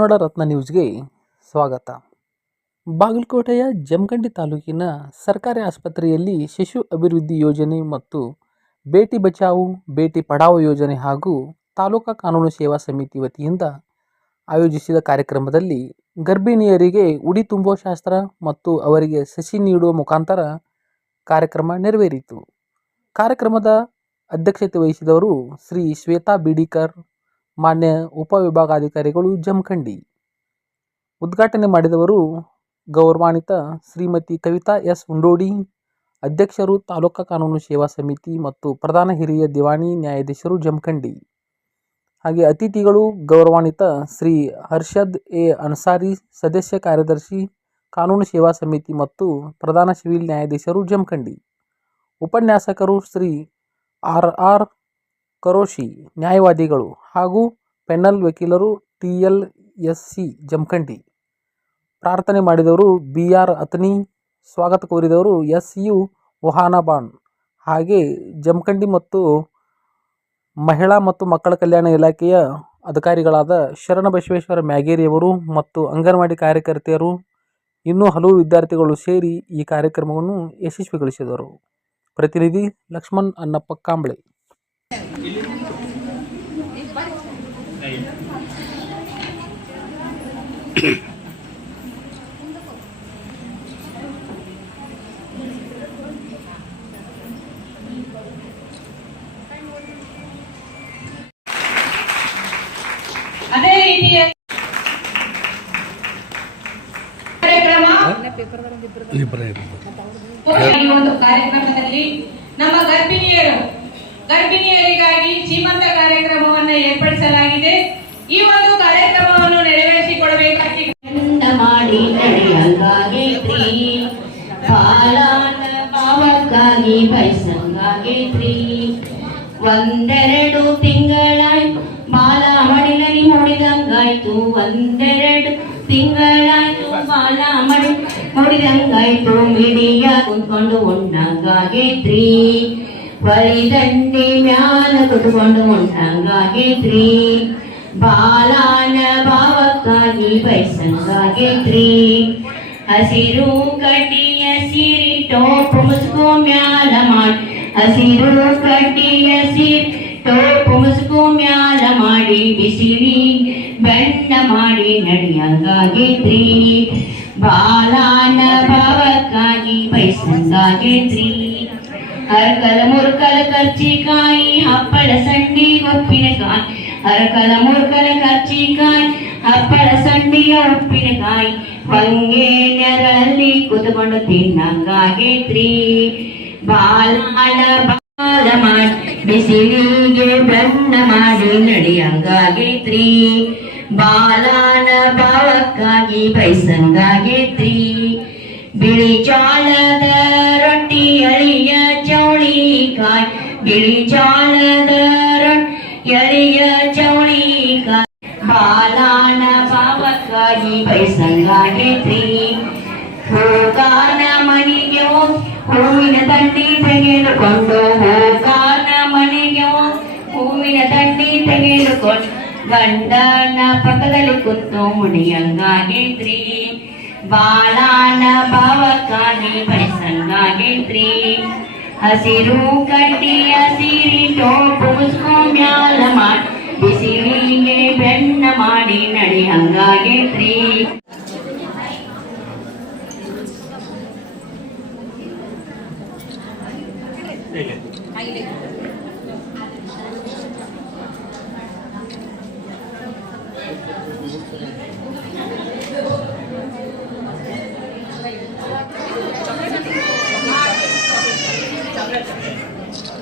ಕನ್ನಡ ರತ್ನ ನ್ಯೂಸ್ಗೆ ಸ್ವಾಗತ. ಬಾಗಲಕೋಟೆಯ ಜಮಖಂಡಿ ತಾಲೂಕಿನ ಸರ್ಕಾರಿ ಆಸ್ಪತ್ರೆಯಲ್ಲಿ ಶಿಶು ಅಭಿವೃದ್ಧಿ ಯೋಜನೆ ಮತ್ತು ಬೇಟಿ ಬಚಾವು, ಬೇಟಿ ಪಡಾವು ಯೋಜನೆ ಹಾಗೂ ತಾಲೂಕಾ ಕಾನೂನು ಸೇವಾ ಸಮಿತಿ ವತಿಯಿಂದ ಆಯೋಜಿಸಿದ ಕಾರ್ಯಕ್ರಮದಲ್ಲಿ ಗರ್ಭಿಣಿಯರಿಗೆ ಉಡಿ ತುಂಬೋ ಶಾಸ್ತ್ರ ಮತ್ತು ಅವರಿಗೆ ಸಸಿ ನೀಡುವ ಮುಖಾಂತರ ಕಾರ್ಯಕ್ರಮ ನೆರವೇರಿತು. ಕಾರ್ಯಕ್ರಮದ ಅಧ್ಯಕ್ಷತೆ ವಹಿಸಿದವರು ಶ್ರೀ ಶ್ವೇತಾ ಬಿಡಿಕರ್ ಮಾನ್ಯ ಉಪವಿಭಾಗಾಧಿಕಾರಿಗಳು ಜಮಖಂಡಿ. ಉದ್ಘಾಟನೆ ಮಾಡಿದವರು ಗೌರವಾನ್ವಿತ ಶ್ರೀಮತಿ ಕವಿತಾ ಎಸ್ ಉಂಡೋಡಿ, ಅಧ್ಯಕ್ಷರು ತಾಲೂಕಾ ಕಾನೂನು ಸೇವಾ ಸಮಿತಿ ಮತ್ತು ಪ್ರಧಾನ ಹಿರಿಯ ದಿವಾಣಿ ನ್ಯಾಯಾಧೀಶರು ಜಮಖಂಡಿ. ಹಾಗೆ ಅತಿಥಿಗಳು ಗೌರವಾನ್ವಿತ ಶ್ರೀ ಹರ್ಷದ್ ಎ ಅನ್ಸಾರಿ, ಸದಸ್ಯ ಕಾರ್ಯದರ್ಶಿ, ಕಾನೂನು ಸೇವಾ ಸಮಿತಿ ಮತ್ತು ಪ್ರಧಾನ ಸಿವಿಲ್ ನ್ಯಾಯಾಧೀಶರು ಜಮಖಂಡಿ. ಉಪನ್ಯಾಸಕರು ಶ್ರೀ ಆರ್ ಆರ್ ಕರೋಶಿ ನ್ಯಾಯವಾದಿಗಳು ಹಾಗೂ ಪೆನಲ್ ವಕೀಲರು T L S C Jamkhandi. ಪ್ರಾರ್ಥನೆ ಮಾಡಿದವರು ಬಿ ಆರ್ ಅತನಿ ಸ್ವಾಗತ ಕೋರಿದವರು ಎಸ್ ಯು ಒಹಾನಬಾನ್ ಹಾಗೆ ಜಮಖಂಡಿ ಮತ್ತು ಮಹಿಳಾ ಮತ್ತು ಮಕ್ಕಳ ಕಲ್ಯಾಣ ಇಲಾಖೆಯ ಅಧಿಕಾರಿಗಳಾದ ಶರಣ ಬಸವೇಶ್ವರ ಮ್ಯಾಗೇರಿಯವರು ಮತ್ತು ಅಂಗನವಾಡಿ ಕಾರ್ಯಕರ್ತೆಯರು ಇನ್ನೂ ಹಲವು ವಿದ್ಯಾರ್ಥಿಗಳು ಸೇರಿ ಈ ಕಾರ್ಯಕ್ರಮವನ್ನು ಯಶಸ್ವಿಗೊಳಿಸಿದರು. ಪ್ರತಿನಿಧಿ ಲಕ್ಷ್ಮಣ್ ಅನ್ನಪ್ಪ ಕಾಂಬ್ಳೆ. ಅದೇ ರೀತಿಯ ಕಾರ್ಯಕ್ರಮ. ಈ ಒಂದು ಕಾರ್ಯಕ್ರಮದಲ್ಲಿ ನಮ್ಮ ಗರ್ಭಿಣಿಯರು ಗರ್ಭಿಣಿಯರಿಗಾಗಿ ಶ್ರೀಮಂತ ಕಾರ್ಯಕ್ರಮವನ್ನು ಏರ್ಪಡಿಸಲಾಗಿದೆ. ಈ ಒಂದು ಕಾರ್ಯಕ್ರಮವನ್ನು ನೆರವೇರಿಸಿಕೊಡಬೇಕಾಗಿ ಮಾಡಿ ನಡೆಯಂಗಾಗೇತ್ರಿ ಬಾಲಾನ ಭಾವಕ್ಕಾಗಿ ಬಯಸಂಗಾಗೇತ್ರಿ ಒಂದೆರಡು ತಿಂಗಳಾಯ್ತು, ಬಾಲ ಮಡಿಲಲ್ಲಿ ನೋಡಿದಂಗಾಯ್ತು. ಒಂದೆರಡು ತಿಂಗಳಾಯ್ತು, ಬಾಲ ಮಡಿ, ನೋಡಿದಂಗಾಯ್ತು. ಮಿಡಿಯ ಕುತ್ಕೊಂಡು ಉಂಡಂಗಾಗೇತ್ರಿ ಹೊಳಿದಂಡೆ ಮ್ಯಾಲ ಕುತ್ಕೊಂಡು ಉಂಡಂಗಾಗೇತ್ರಿ ಬಾಲಾನ ಭಾವಕ್ಕಾಗಿ ಬಯಸಂಗಾಗೇತ್ರಿ ಹಸಿರು ಕಡ್ಡಿಯ ಸಿರಿ ಟೋಪ್ ಮುಸ್ಕೋ ಮ್ಯಾಲ ಮಾಡಿ ಹಸಿರು ಕಡ್ಡಿಯ ಸಿರಿ ಟೋಪ್ ಮುಸ್ಕೋ ಮ್ಯಾಲ ಮಾಡಿ ಬಿಸಿಲಿ ಬೆಣ್ಣ ಮಾಡಿ ನಡೆಯಂಗಾಗೇತ್ರಿ ಬಾಲಾನ ಭಾವಕ್ಕಾಗಿ ಬಯಸಂಗಾಗೇತ್ರಿ ಹರಕಲ ಮುರುಕಲ ಕರ್ಚಿಕಾಯಿ, ಹಪ್ಪಳ ಸಂಡಿ ಉಪ್ಪಿನಕಾಯಿ ಹರಕಲ ಮುರುಕಲ ಕರ್ಚಿಕಾಯಿ, ಹಪ್ಪಳ ಸಂಡಿಯ ಉಪ್ಪಿನಕಾಯಿ ಹೊಂಗೆ ನೆರಳಲ್ಲಿ ಕುತ್ಕೊಂಡು ತಿನ್ನಂಗಾಗೇತ್ರಿ ಬಾಲಾಲ ಬಾಲ ಮಾಡಿ, ಬಿಸಿಲಿಗೆ ಬಣ್ಣ ಮಾಡಿ ನಡೆಯಂಗಾಗೇತ್ರಿ ಬಾಲಾನ ಭಾವಕ್ಕಾಗಿ ಬಯಸಂಗಾಗೇತ್ರಿ ಬಿಳಿ ಅಳಿಯ ಚೌಳಿಕಾಯಿ, ಬಿಳಿ ರೊಟ್ಟಿ ಎಳೆಯ ಚೌಳಿಕಾಯಿ. ಬಾಲಾನ ಭಾವಕ್ಕಾಗಿ ಬಯಸಂಗಾಗೇತ್ರಿ ಹೋಗಾನ ಮನೆಗೆ ಹೂವಿನ ದಂಡಿ ತೆಗೆದುಕೊಂಡು. ಹೋಗಾನ ಮನೆಗೆ ಹೂವಿನ ದಂಡಿ ತೆಗೆದುಕೊಂಡು. ಗಂಡನ ಪಕ್ಕದಲ್ಲಿ ಕೂತು ಮುಡಿಯಂಗಾಗೇತ್ರಿ ಬಾಳಾನ ಭಾವಕ್ಕಾಗಿ ಬಯಸಂಗಾಗೇತ್ರಿ ಹಸಿರು ಕಟ್ಟಿ ಹಸಿರಿ ಟೋಪು ಮುಸ್ಕೋ ಮ್ಯಾಲ ಮಾಡಿ ಬಿಸಿಲಿಗೆ ಬೆಣ್ಣ ಮಾಡಿ ನಡಿ ನಡೆಯಂಗಾಗೇತ್ರಿ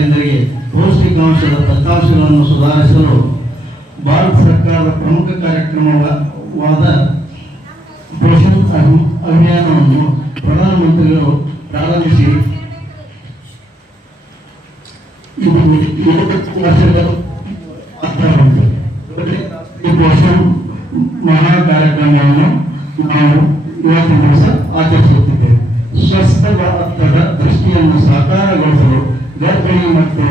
ತಾಯಂದರಿಗೆ ಪೌಷ್ಟಿಕಾಂಶದ ದತ್ತಾಂಶಗಳನ್ನು ಸುಧಾರಿಸಲು ಭಾರತ ಸರ್ಕಾರದ ಪ್ರಮುಖ ಕಾರ್ಯಕ್ರಮವಾದ ಪೋಷಣ್ ಅಭಿ- ಅಭಿಯಾನವನ್ನು ಪ್ರಧಾನಮಂತ್ರಿಗಳು ಪ್ರಾರಂಭಿಸಿ. ಪೋಷಣ್ ಮಹಾ ಕಾರ್ಯಕ್ರಮವನ್ನು ನಾವು ಇವತ್ತಿನ ದಿವಸ ಆಚರಿಸುತ್ತಿದ್ದೇವೆ. ಸ್ವಸ್ಥ ಭಾರತದ ದೃಷ್ಟಿಯನ್ನು ಸಾಕಾರಗೊಳಿಸಲು ಗರ್ಭಿಣಿ ಮತ್ತು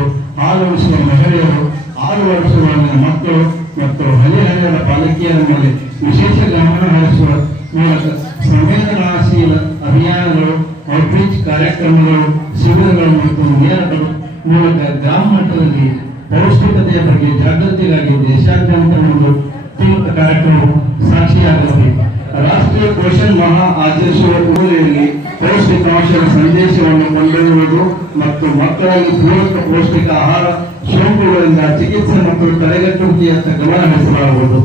ವರ್ಷದ ಮಹಿಳೆಯರು ಆರು ವರ್ಷದೊಳಗಿನ ಮಕ್ಕಳು ಮತ್ತು ಹದಿಹರೆಯದ ಪಾಲಿಕೆಯ ಮೇಲೆ ವಿಶೇಷ ಗಮನ ಹರಿಸುವ ಮೂಲಕ ಸಂವೇದನಾಶೀಲ ಅಭಿಯಾನಗಳು ಔಟ್ರೀಚ್ ಕಾರ್ಯಕ್ರಮಗಳು, ಶಿಬಿರಗಳು ಮತ್ತು ನೇರಗಳು ಮೂಲಕ ಗ್ರಾಮ ಮಟ್ಟದಲ್ಲಿ ಪೌಷ್ಟಿಕತೆಯ ಬಗ್ಗೆ ಜಾಗೃತಿಗಾಗಿ ದೇಶಾದ್ಯಂತ ಒಂದು ತೀವ್ರ ಕಾರ್ಯಕ್ರಮವು ಸಾಕ್ಷಿಯಾಗಲಿದೆ. ರಾಷ್ಟ್ರೀಯ ಪೋಷಣ್ ಮಹಾ ಆಚರಿಸುವ ಹಿನ್ನೆಲೆಯಲ್ಲಿ ಪೌಷ್ಟಿಕಾಂಶದ ಸಂದೇಶವನ್ನು ಕೊಂಡೊಯ್ಯುವುದು ಮತ್ತು ಮಕ್ಕಳಲ್ಲಿ ಪೂರಕ ಪೌಷ್ಟಿಕ ಆಹಾರ, ಸೋಂಕುಗಳಿಂದ ಚಿಕಿತ್ಸೆ ಮತ್ತು ತಡೆಗಟ್ಟುವಿಕೆಯತ್ತ ಗಮನ ಹರಿಸಲಾಗುವುದು.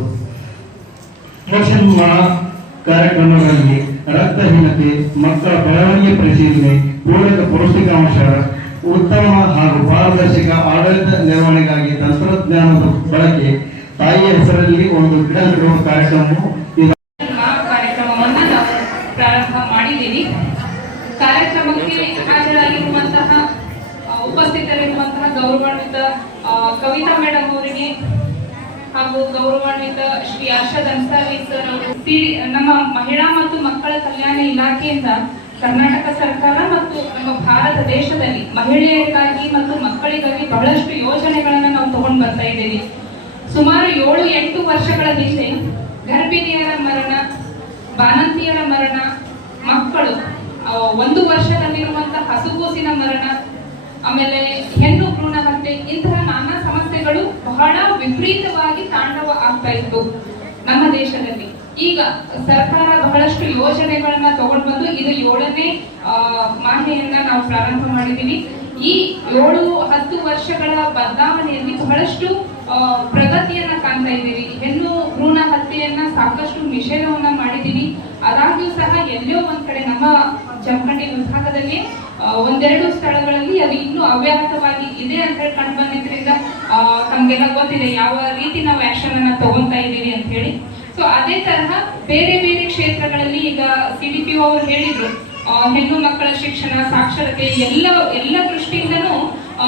ಕಾರ್ಯಕ್ರಮಗಳಲ್ಲಿ ರಕ್ತಹೀನತೆ, ಮಕ್ಕಳ ಬೆಳವಣಿಗೆ ಪರಿಶೀಲನೆ, ಪೂರಕ ಪೌಷ್ಟಿಕಾಂಶ, ಉತ್ತಮ ಹಾಗೂ ಪಾರದರ್ಶಕ ಆಡಳಿತ ನಿರ್ವಹಣೆಗಾಗಿ ತಂತ್ರಜ್ಞಾನದ ಬಳಕೆ, ತಾಯಿಯ ಹೆಸರಲ್ಲಿ ಒಂದು ಗಿಡ ನೆಡುವ ಕಾರ್ಯಕ್ರಮವು ಇದು ಆ ಕಾರ್ಯಕ್ರಮವನ್ನ ನಾವು ಪ್ರಾರಂಭ ಮಾಡಿದ್ದೀವಿ ಕಾರ್ಯಕ್ರಮಕ್ಕೆ ಹಾಜರಾಗಿರುವಂತಹ ಆ, ಉಪಸ್ಥಿತರಿರುವಂತಹ ಗೌರವಾನ್ವಿತ ಆ, ಕವಿತಾ ಮೇಡಮ್ ಅವರಿಗೆ ಹಾಗೂ ಗೌರವಾನ್ವಿತ ಶ್ರೀ ಆಶಾ ಅನ್ಸಾರಿ ಸರ್ ನಮ್ಮ ಮಹಿಳಾ ಮತ್ತು ಮಕ್ಕಳ ಕಲ್ಯಾಣ ಇಲಾಖೆಯಿಂದ ಕರ್ನಾಟಕ ಸರ್ಕಾರ ಮತ್ತು ನಮ್ಮ ಭಾರತ ದೇಶದಲ್ಲಿ ಮಹಿಳೆಯರಿಗಾಗಿ ಮತ್ತು ಮಕ್ಕಳಿಗಾಗಿ ಬಹಳಷ್ಟು ಯೋಜನೆಗಳನ್ನ ನಾವು ತಗೊಂಡು ಬರ್ತಾ ಇದ್ದೀವಿ. ಸುಮಾರು ಏಳು, ಎಂಟು ವರ್ಷಗಳ ಹಿಂದೆ ಗರ್ಭಿಣಿಯರ ಮರಣ, ಬಾಣಂತಿಯರ ಮರಣ, ಮಕ್ಕಳು ಒಂದು ವರ್ಷದಲ್ಲಿರುವಂತಹ ಹಸುಗೂಸಿನ ಮರಣ, ಆಮೇಲೆ ಹೆಣ್ಣು ಭ್ರೂಣ ಹತ್ಯೆ ಇಂತಹ ಸಮಸ್ಯೆಗಳು ಬಹಳ ವಿಪರೀತವಾಗಿ ತಾಂಡವ ಆಗ್ತಾ ಇತ್ತು ನಮ್ಮ ದೇಶದಲ್ಲಿ. ಈಗ ಸರ್ಕಾರ ಬಹಳಷ್ಟು ಯೋಜನೆಗಳನ್ನ ತಗೊಂಡು ಬಂದು ಇದು ಏಳನೇ ಮಾಹೆಯನ್ನ ನಾವು ಪ್ರಾರಂಭ ಮಾಡಿದೀವಿ ಈ ಏಳು ಹತ್ತು ವರ್ಷಗಳ ಬದಲಾವಣೆಯಲ್ಲಿ ಬಹಳಷ್ಟು ಪ್ರಗತಿಯನ್ನ ಕಾಣ್ತಾ ಇದ್ದೀವಿ. ಹೆಣ್ಣು ಭ್ರೂಣ ಹತ್ಯೆಯನ್ನ ಸಾಕಷ್ಟು ನಿಷೇಧವನ್ನ ಮಾಡಿದೀವಿ ಆದಾಗ್ಯೂ ಸಹ ಎಲ್ಲೋ ಒಂದ್ ಕಡೆ ನಮ್ಮ ಜಮಖಂಡಿ ವಿಭಾಗದಲ್ಲಿ ಒಂದೆರಡು ಸ್ಥಳಗಳಲ್ಲಿ ಅದು ಇನ್ನೂ ಅವ್ಯಾಹತವಾಗಿ ಇದೆ ಅಂತ ಕಂಡು ಬಂದಿದ್ರಿಂದ ಆ, ತಮ್ಗೆಲ್ಲ ಗೊತ್ತಿದೆ ಯಾವ ರೀತಿ ನಾವು ಆಕ್ಷನ್ ಅನ್ನ ತಗೊಂತಾ ಇದ್ದೀವಿ ಅಂತ ಹೇಳಿ. ಸೊ ಅದೇ ತರಹ ಬೇರೆ ಬೇರೆ ಕ್ಷೇತ್ರಗಳಲ್ಲಿ ಈಗ ಸಿ ಡಿ ಪಿ ಅವರು ಹೇಳಿದ್ರು ಹೆಣ್ಣು ಮಕ್ಕಳ ಶಿಕ್ಷಣ, ಸಾಕ್ಷರತೆ, ಎಲ್ಲ ಎಲ್ಲ ದೃಷ್ಟಿಯಿಂದನೂ ಆ,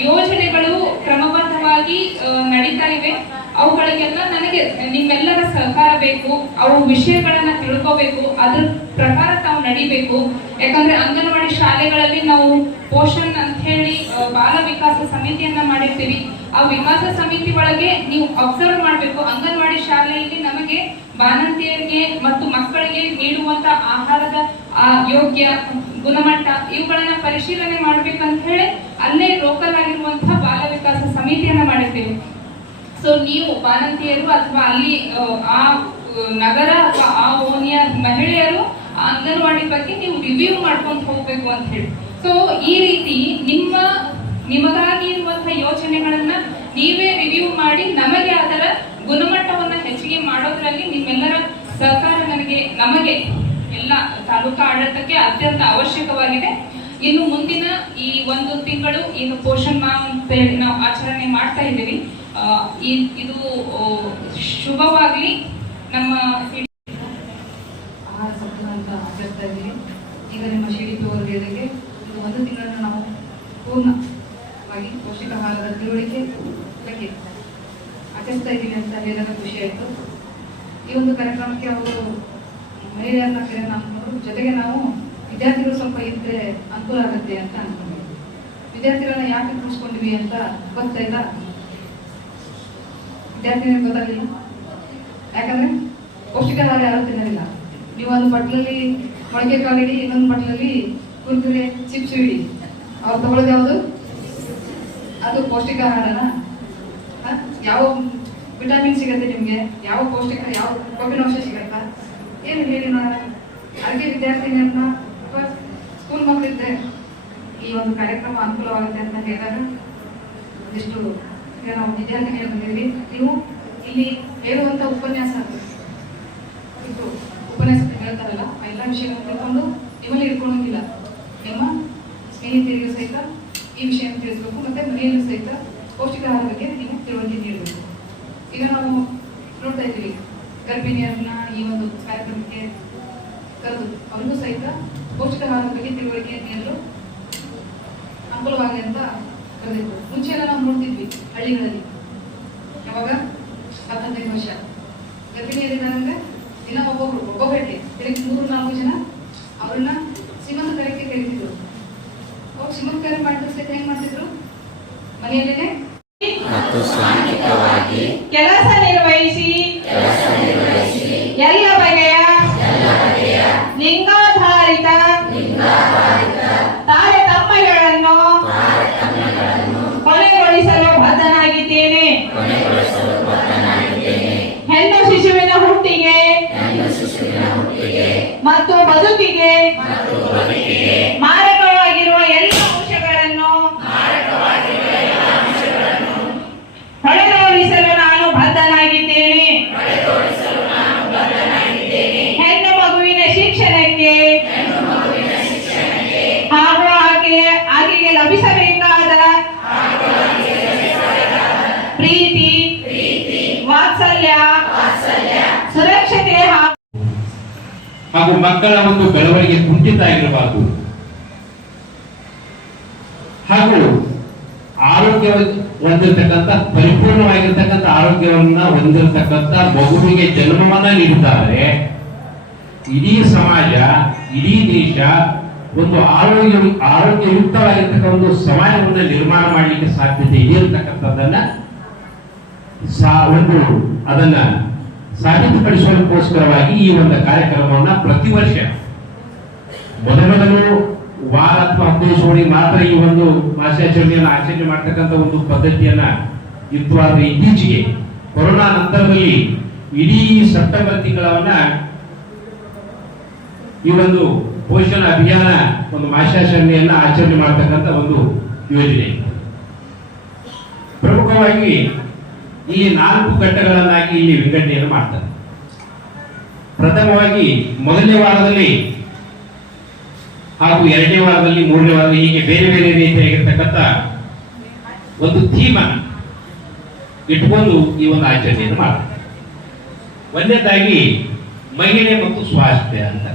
ಯೋಜನೆಗಳು ಕ್ರಮಬದ್ಧವಾಗಿ ಆ, ನಡೀತಾ ಇವೆ ಅವುಗಳಿಗೆಲ್ಲ ನನಗೆ ನಿಮ್ಮೆಲ್ಲರ ಸಹಕಾರ ಬೇಕು ಅವು ವಿಷಯಗಳನ್ನ ತಿಳ್ಕೋಬೇಕು, ಅದ್ರ ಪ್ರಕಾರ ತಾವು ನಡಿಬೇಕು. ಯಾಕಂದ್ರೆ ಅಂಗನವಾಡಿ ಶಾಲೆಗಳಲ್ಲಿ ನಾವು ಪೋಷಣ್ ಅಂತ ಹೇಳಿ ಬಾಲ ವಿಕಾಸ ಸಮಿತಿಯನ್ನ ಮಾಡಿರ್ತೀವಿ. ಆ ವಿಕಾಸ ಸಮಿತಿ ಒಳಗೆ ನೀವು ಅಬ್ಸರ್ವ್ ಮಾಡಬೇಕು. ಅಂಗನವಾಡಿ ಶಾಲೆಯಲ್ಲಿ ನಮಗೆ ಬಾಣಂತಿಯರಿಗೆ ಮತ್ತು ಮಕ್ಕಳಿಗೆ ನೀಡುವಂತ ಆಹಾರದ ಯೋಗ್ಯ ಗುಣಮಟ್ಟ ಇವುಗಳನ್ನ ಪರಿಶೀಲನೆ ಮಾಡ್ಬೇಕಂತ ಹೇಳಿ, ಅಲ್ಲೇ ಲೋಕಲ್ ಆಗಿರುವಂತಹ ಬಾಲ ವಿಕಾಸ ಸಮಿತಿಯನ್ನ ಮಾಡಿರ್ತೀವಿ. ಸೊ ನೀವು ಬಾಣಂತಿಯರು ಅಥವಾ ಅಲ್ಲಿ ಆ, ನಗರ ಅಥವಾ ಆ ಓಣಿಯ ಮಹಿಳೆಯರು ಅಂಗನವಾಡಿ ಬಗ್ಗೆ ನೀವು ರಿವ್ಯೂ ಮಾಡ್ಕೊಂಡು ಹೋಗ್ಬೇಕು ಅಂತ ಹೇಳಿ. ಸೊ ಈ ರೀತಿ ನಿಮ್ಮ ನಿಮಗಾಗಿ ಇರುವಂತಹ ಯೋಜನೆಗಳನ್ನ ನೀವೇ ರಿವ್ಯೂ ಮಾಡಿ ನಮಗೆ ಅದರ ಗುಣಮಟ್ಟವನ್ನ ಹೆಚ್ಚಿಗೆ ಮಾಡೋದ್ರಲ್ಲಿ ನಿಮ್ಮೆಲ್ಲರ ಸಹಕಾರ ನನಗೆ ನಮಗೆ ಎಲ್ಲ ತಾಲೂಕಾ ಆಡಳಿತಕ್ಕೆ ಅತ್ಯಂತ ಅವಶ್ಯಕವಾಗಿದೆ. ಇನ್ನು ಮುಂದಿನ ಈ ಒಂದು ತಿಂಗಳು ಇನ್ನು ಪೋಷಣ್ ಮಾ ಅಂತ ಹೇಳಿ ನಾವು ಆಚರಣೆ ಮಾಡ್ತಾ ಇದ್ದೀವಿ. ಇದು ಶುಭವಾಗಲಿ ನಮ್ಮ ಆಹಾರ ಸಪ್ತಾಹ ಆಚರಿಸ್ತಾ ಇದ್ದೀವಿ ಈಗ ನಿಮ್ಮ ಅವರು ಹೇಳಿದಂಗೆ ಇದು ಒಂದು ತಿಂಗಳನ್ನು ನಾವು ಪೂರ್ಣವಾಗಿ ಪೌಷ್ಟಿಕಾಹಾರದ ತಿಳುವಳಿಕೆ ಬಗ್ಗೆ ಆಚರಿಸ್ತಾ ಇದ್ದೀವಿ ಅಂತ ಹೇಳಿದಾಗ ಖುಷಿ ಆಯಿತು. ಈ ಒಂದು ಕಾರ್ಯಕ್ರಮಕ್ಕೆ ಅವರು ಮಹಿಳೆಯರನ್ನ ಕರೆಯನ್ನ ಅನ್ಕೊಂಡು ಜೊತೆಗೆ ನಾವು ವಿದ್ಯಾರ್ಥಿಗಳು ಸ್ವಲ್ಪ ಇದ್ರೆ ಅನುಕೂಲ ಆಗುತ್ತೆ ಅಂತ ಅನ್ಕೊಂಡ್ವಿ ವಿದ್ಯಾರ್ಥಿಗಳನ್ನ ಯಾಕೆ ಕೂರಿಸ್ಕೊಂಡಿವಿ ಅಂತ ಗೊತ್ತಾ ಇಲ್ಲ ವಿದ್ಯಾರ್ಥಿಗಳಿಗೆ ಗೊತ್ತಾಗಲಿಲ್ಲ ಯಾಕಂದ್ರೆ ಪೌಷ್ಟಿಕಾಹಾರ ಯಾರು ತಿನ್ನೋದಿಲ್ಲ. ನೀವು ಒಂದು ಬಟ್ಲಲ್ಲಿ ಮೊಳಕೆ ಕಾಳು ಇಡಿ ಇನ್ನೊಂದು ಬಟ್ಲಲ್ಲಿ ಕುರ್ಕುರೆ, ಚಿಪ್ಸ್ ಇಡಿ. ಅವ್ರು ತಗೊಳ್ಳೋದು ಯಾವುದು? ಅದು ಪೌಷ್ಟಿಕಾಹಾರನ ಯಾವ ವಿಟಮಿನ್ ಸಿಗುತ್ತೆ ನಿಮಗೆ? ಯಾವ ಪೌಷ್ಟಿಕ, ಯಾವ ಕೊಬ್ಬಿನಾಂಶ ಸಿಗತ್ತಾ? ಏನು ಹೇಳಿ ನೋಡೋಣ. ಅದಕ್ಕೆ ವಿದ್ಯಾರ್ಥಿನಿಯನ್ನ ಅಥವಾ ಸ್ಕೂಲ್ ಮಕ್ಕಳಿದ್ರೆ ಈ ಒಂದು ಕಾರ್ಯಕ್ರಮ ಅನುಕೂಲವಾಗುತ್ತೆ ಅಂತ ಹೇಳಿದಾಗ ಒಂದಿಷ್ಟು ಈಗ ನಾವು ವಿದ್ಯಾರ್ಥಿನಿಯರು ಬಂದಿದ್ವಿ ನೀವು ಇಲ್ಲಿ ಹೇಳುವಂತ ಉಪನ್ಯಾಸ ಇದು ಉಪನ್ಯಾಸ ಹೇಳ್ತಾರಲ್ಲ, ಆ ಎಲ್ಲ ವಿಷಯಗಳನ್ನು ತಿಳ್ಕೊಂಡು ನಿಮ್ಮಲ್ಲಿ ಇಟ್ಕೊಳ್ಳೋಂಗಿಲ್ಲ. ನಿಮ್ಮ ಸ್ನೇಹಿತರಿಗೂ ಸಹಿತ, ಈ ವಿಷಯವನ್ನು ತಿಳಿಸ್ಬೇಕು, ಮತ್ತೆ ಮನೆಯಲ್ಲೂ ಸಹಿತ ಪೌಷ್ಟಿಕ ಆಹಾರ ಬಗ್ಗೆ ನೀವು ತಿಳುವಳಿಕೆ ನೀಡಬೇಕು. ಈಗ ನಾವು ನೋಡ್ತಾ ಇದ್ದೀವಿ, ಗರ್ಭಿಣಿಯರನ್ನ ಈ ಒಂದು ಕಾರ್ಯಕ್ರಮಕ್ಕೆ ಕರೆದು, ಅವರಿಗೂ ಸಹಿತ ಪೌಷ್ಟಿಕ ಆಹಾರದ ಬಗ್ಗೆ ತಿಳುವಳಿಕೆ ನೀಡಲು ಅನುಕೂಲವಾಗಲಿ ಅಂತ ಕರೆದಿತ್ತು ಮುಂಚೆ ಎಲ್ಲ ನಾವು ನೋಡ್ತಿದ್ವಿ ಹಳ್ಳಿಗಳಲ್ಲಿ. ಯಾವಾಗ? ಹತ್ತೊಂದೈದು ವರ್ಷ. ಗರ್ಭಿಣಿಯರಿದ್ದಾರೆ ದಿನ ಒಬ್ಬೊಬ್ರು ಒಬ್ಬೊಬ್ಬರಿಗೆ ಬೆಳಿಗ್ಗೆ ಮೂರು ನಾಲ್ಕು ಜನ ಅವ್ರನ್ನ ಸಿಮಂತ ಕರೆಕ್ಕೆ ಕರೀತಿದ್ರು. ಅವಾಗ ಸಿಮಂತ ಕರೆ ಮಾಡಿದ್ರೆ ಹೆಂಗ್ ಮಾಡ್ತಿದ್ರು? ಮನೆಯಲ್ಲೇನೆ ಕೆಲಸ ನಿರ್ವಹಿಸಿ ಮತ್ತು ಬದುಕಿಗೆ ಹಾಗೂ ಮಕ್ಕಳ ಒಂದು ಬೆಳವಣಿಗೆ ಕುಂಠಿತ ಆಗಿರಬಾರದು. ಹಾಗೂ ಆರೋಗ್ಯ ಹೊಂದಿರತಕ್ಕಂಥ ಪರಿಪೂರ್ಣವಾಗಿರ್ತಕ್ಕಂಥ ಆರೋಗ್ಯವನ್ನ ಹೊಂದಿರತಕ್ಕಂಥ ಮಗುವಿಗೆ ಜನ್ಮವನ್ನ ನೀಡಿದ್ದಾರೆ. ಇಡೀ ಸಮಾಜ, ಇಡೀ ದೇಶ ಒಂದು ಆರೋಗ್ಯ, ಆರೋಗ್ಯಯುಕ್ತವಾಗಿರ್ತಕ್ಕ ಒಂದು ಸಮಾಜವನ್ನ ನಿರ್ಮಾಣ ಮಾಡಲಿಕ್ಕೆ ಸಾಧ್ಯತೆ ಇದೆ ಅಂತಕ್ಕಂಥದ್ದನ್ನ ಒಂದು ಅದನ್ನ ಸಾಬೀತುಪಡಿಸೋದಕ್ಕೋಸ್ಕರವಾಗಿ ಈ ಒಂದು ಕಾರ್ಯಕ್ರಮವನ್ನ ಪ್ರತಿ ವರ್ಷ ಮೊದಲು ವಾರ ಅಥವಾ ಹದಿನೈದು ಮಾತ್ರ ಈ ಒಂದು ಮಾಸಾಚರಣೆಯನ್ನು ಆಚರಣೆ ಮಾಡ್ತಕ್ಕಂಥ ಒಂದು ಪದ್ಧತಿಯನ್ನ ಇತ್ತು. ಆದ್ರೆ ಇತ್ತೀಚೆಗೆ ಕೊರೋನಾ ನಂತರದಲ್ಲಿ ಇಡೀ ಸೆಪ್ಟೆಂಬರ್ ತಿಂಗಳವನ್ನ ಈ ಒಂದು ಪೋಷಣ ಅಭಿಯಾನ ಒಂದು ಮಾಸಾಚರಣೆಯನ್ನ ಆಚರಣೆ ಮಾಡ್ತಕ್ಕಂಥ ಒಂದು ಯೋಜನೆ. ಪ್ರಮುಖವಾಗಿ ಈ ನಾಲ್ಕು ಘಟ್ಟಗಳನ್ನಾಗಿ ಇಲ್ಲಿ ವಿಂಗಡಣೆಯನ್ನು ಮಾಡ್ತಾರೆ. ಪ್ರಥಮವಾಗಿ ಮೊದಲನೇ ವಾರದಲ್ಲಿ ಹಾಗೂ ಎರಡನೇ ವಾರದಲ್ಲಿ, ಮೂರನೇ ವಾರದಲ್ಲಿ ಹೀಗೆ ಬೇರೆ ಬೇರೆ ರೀತಿಯಾಗಿರ್ತಕ್ಕಂಥ ಒಂದು ಥೀಮ ಇಟ್ಕೊಂಡು ಈ ಒಂದು ಆಚರಣೆಯನ್ನು ಮಾಡ್ತಾರೆ. ಒಂದನೇದಾಗಿ ಮಹಿಳೆ ಮತ್ತು ಸ್ವಾಸ್ಥ್ಯ ಅಂತ.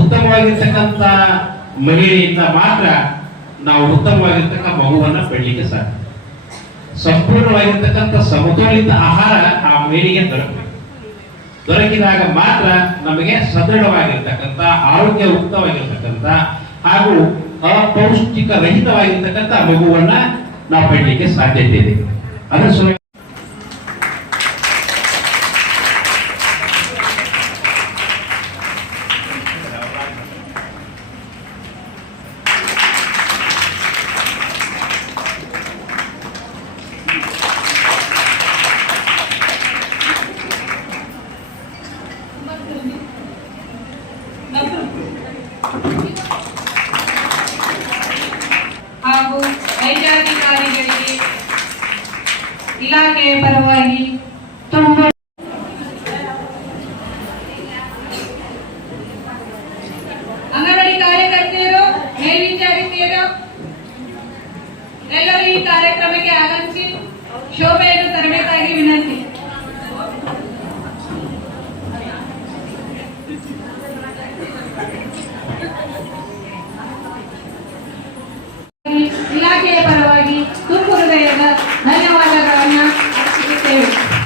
ಉತ್ತಮವಾಗಿರ್ತಕ್ಕಂಥ ಮಹಿಳೆಯಿಂದ ಮಾತ್ರ ನಾವು ಉತ್ತಮವಾಗಿರ್ತಕ್ಕ ಮಗುವನ್ನ ಪಡಲಿಕ್ಕೆ ಸಾಧ್ಯ. ಸಂಪೂರ್ಣವಾಗಿರ್ತಕ್ಕಂಥ ಸಮತೋಲಿತ ಆಹಾರ ಆ ಮೇಲಿಗೆ ದೊರಕಬೇಕು ದೊರಕಿದಾಗ ಮಾತ್ರ ನಮಗೆ ಸದೃಢವಾಗಿರ್ತಕ್ಕಂಥ, ಆರೋಗ್ಯಯುಕ್ತವಾಗಿರ್ತಕ್ಕಂಥ ಹಾಗೂ ಅಪೌಷ್ಟಿಕ ರಹಿತವಾಗಿರ್ತಕ್ಕಂಥ ಮಗುವನ್ನ ನಾವು ಪಡಲಿಕ್ಕೆ ಸಾಧ್ಯತೆ ಇದೆ. ಅದರ ಕಾರ್ಯಕ್ರಮಕ್ಕೆ ಆಗಮಿಸಿ ಶೋಭೆಯನ್ನು